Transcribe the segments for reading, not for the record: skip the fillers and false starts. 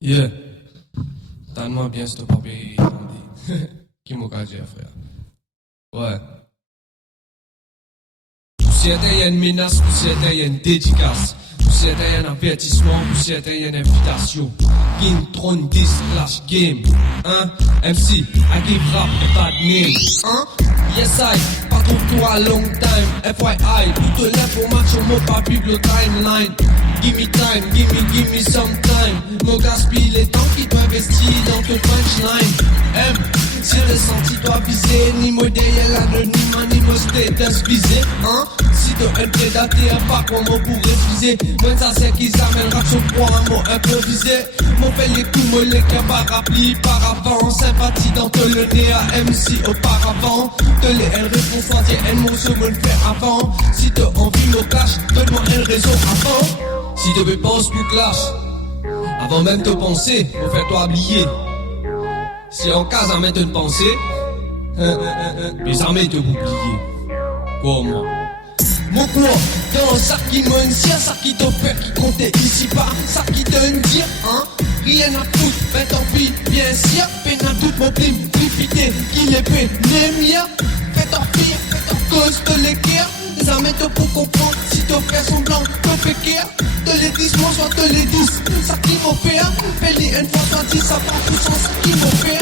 Yeah. Donne-moi bien ce papier. Qui m'a gagé, frère? Ouais. Poussière y a une menace, poussière y a une dédicace. Poussière y a un avertissement, poussière y a une invitation. King, Throne, this, Clash Game. Hein? MC, I give rap a bad name. Hein? Yes, I, pas trop toi long time. FYI, toute l'information, mon pas bible timeline. Give me time, give me some time. Mon gaspille les temps qui doit investir dans ton punchline. M, si ressenti doit viser, ni modèle anonyme, ni mon status visé. Hein? Si de un prédaté, un pas comment pour refuser. Moi, ça c'est qu'ils amènent rap sur pour un mot improvisé. Mon fait les coups mollets qu'un parapluie par avant. Sympathie dans te le nez à MC auparavant. Te les elle répond soit un mot se me le faire avant. Si t'as envie me clash, donne-moi un réseau avant. Si tu veux penser pour clash, avant même de penser, on fait toi oublier. Si en cas à mettre une pensée, les armées te oublier. Quoi moi? Mon quoi? Dans ça qui mène, ça qui te fait, qui comptait ici pas, ça qui donne dire, hein? Rien à foutre, mais tant pis, bien sûr, peine à tout mon prime, pripité, qui les paie, les miens, fais tant pis, fais tant cause de l'équerre, les armées te pour comprendre, si te fais semblant, te fait guerre, te les disent, moi soit te les disent, ça qui m'en fait, fais-les une fois, soit dit, ça prend tout sens, ça qui m'en fait.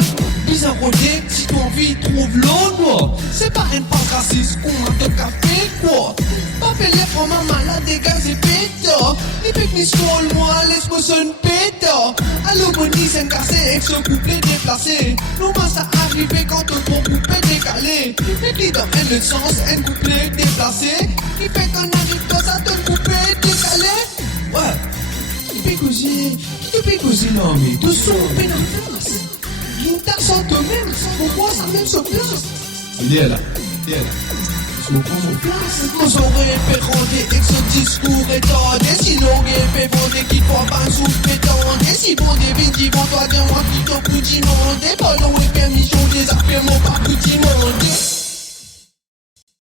Bizarre rodé, si tu envie, trouve l'autre, moi. C'est pas une phrase raciste qu'on a de café, quoi. Pas fait les formes malade, des gaz et pétard. Ni pique ni scroll, moi, laisse-moi sonner pétard. Allô, Bonnie, c'est un cassé, avec ce couplet déplacé. Nous, moi, ça arrivé quand un gros couplet décalé. Mais qui donne le sens, un couplet déplacé. Qui fait qu'on arrive dans ça, un couplet décalé. Ouais. Qui fait causer, non, mais de son pénalface. Guitare sans toi-même, pourquoi ça même se place? Il est là. Je me prends mon place. Nous aurions fait rendre avec ce discours étendé. Sinon, on fait vendre qui croit pas sous pétendé. Si bon des vignes qui vont toi dire moi qui t'en plus demander. Pas long et permission des affaires, mon pas plus demander.